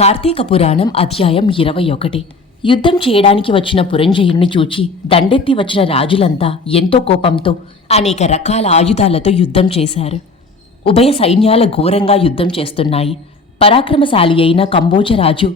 కార్తీక పురాణం అధ్యాయం 21. యుద్ధం చేయడానికి వచ్చిన పురంజయుని చూచి దండెత్తి వచ్చిన రాజులంతా ఎంతో కోపంతో అనేక రకాల ఆయుధాలతో యుద్ధం చేశారు. ఉభయ సైన్యాల ఘోరంగా యుద్ధం చేస్తున్నాయి. పరాక్రమశాలి అయిన కంబోజరాజు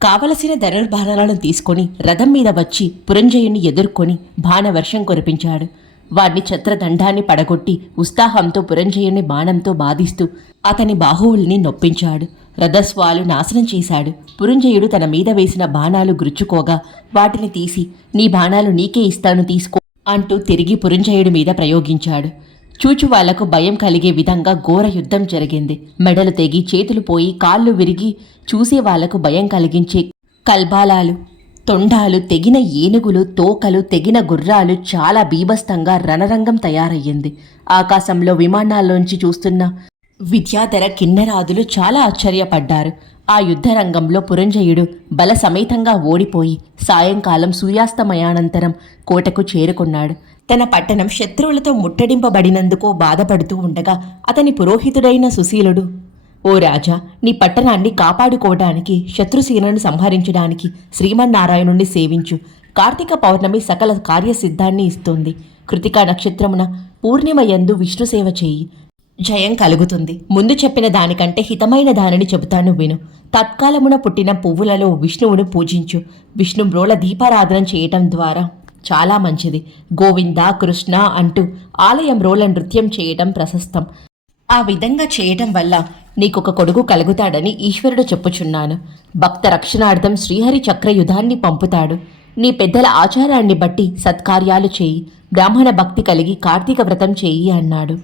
కావలసిన ధనుర్బాణాలను తీసుకొని రథం మీద వచ్చి పురంజయుని ఎదుర్కొని బాణవర్షం కురిపించాడు. వాడిని ఛత్రదండాన్ని పడగొట్టి ఉత్సాహంతో పురంజయుని బాణంతో బాధిస్తూ అతని బాహువుల్ని నొప్పించాడు. రథస్వాలు నాశనం చేశాడు. పురంజయుడు తన మీద వేసిన బాణాలు గుచ్చుకోగా వాటిని తీసి నీ బాణాలు నీకే ఇస్తాను తీసుకో అంటూ తిరిగి పురంజయుడి మీద ప్రయోగించాడు. చూచు వాళ్లకు భయం కలిగే విధంగా ఘోర యుద్ధం జరిగింది. మెడలు తెగి చేతులు పోయి కాళ్ళు విరిగి చూసే వాళ్లకు భయం కలిగించే కల్బాలాలు, తొండాలు, తెగిన ఏనుగులు, తోకలు, తెగిన గుర్రాలు, చాలా బీభత్సంగా రణరంగం తయారయ్యింది. ఆకాశంలో విమానాల్లోంచి చూస్తున్న విద్యాధర కిన్నెరాదులు చాలా ఆశ్చర్యపడ్డారు. ఆ యుద్ధరంగంలో పురంజయుడు బల సమేతంగా ఓడిపోయి సాయంకాలం సూర్యాస్తమయానంతరం కోటకు చేరుకున్నాడు. తన పట్టణం శత్రువులతో ముట్టడింపబడినందుకు బాధపడుతూ ఉండగా అతని పురోహితుడైన సుశీలుడు, ఓ రాజా, నీ పట్టణాన్ని కాపాడుకోవడానికి, శత్రుసేనను సంహరించడానికి శ్రీమన్నారాయణుణ్ణి సేవించు. కార్తీక పౌర్ణమి సకల కార్యసిద్ధాన్ని ఇస్తుంది. కృతికా నక్షత్రమున పూర్ణిమయందు విష్ణుసేవ చేయి, జయం కలుగుతుంది. ముందు చెప్పిన దానికంటే హితమైన దానిని చెబుతాను విను. తత్కాలమున పుట్టిన పువ్వులలో విష్ణువును పూజించు. విష్ణు మ్రోల దీపారాధన చేయటం ద్వారా చాలా మంచిది. గోవింద కృష్ణ అంటూ ఆలయం రోల నృత్యం చేయటం ప్రశస్తం. ఆ విధంగా చేయటం వల్ల నీకొక కొడుకు కలుగుతాడని ఈశ్వరుడు చెప్పుచున్నాను. భక్త రక్షణార్థం శ్రీహరి చక్రయుధాన్ని పంపుతాడు. నీ పెద్దల ఆచారాన్ని బట్టి సత్కార్యాలు చేయి. బ్రాహ్మణ భక్తి కలిగి కార్తీక వ్రతం చేయి అన్నాడు.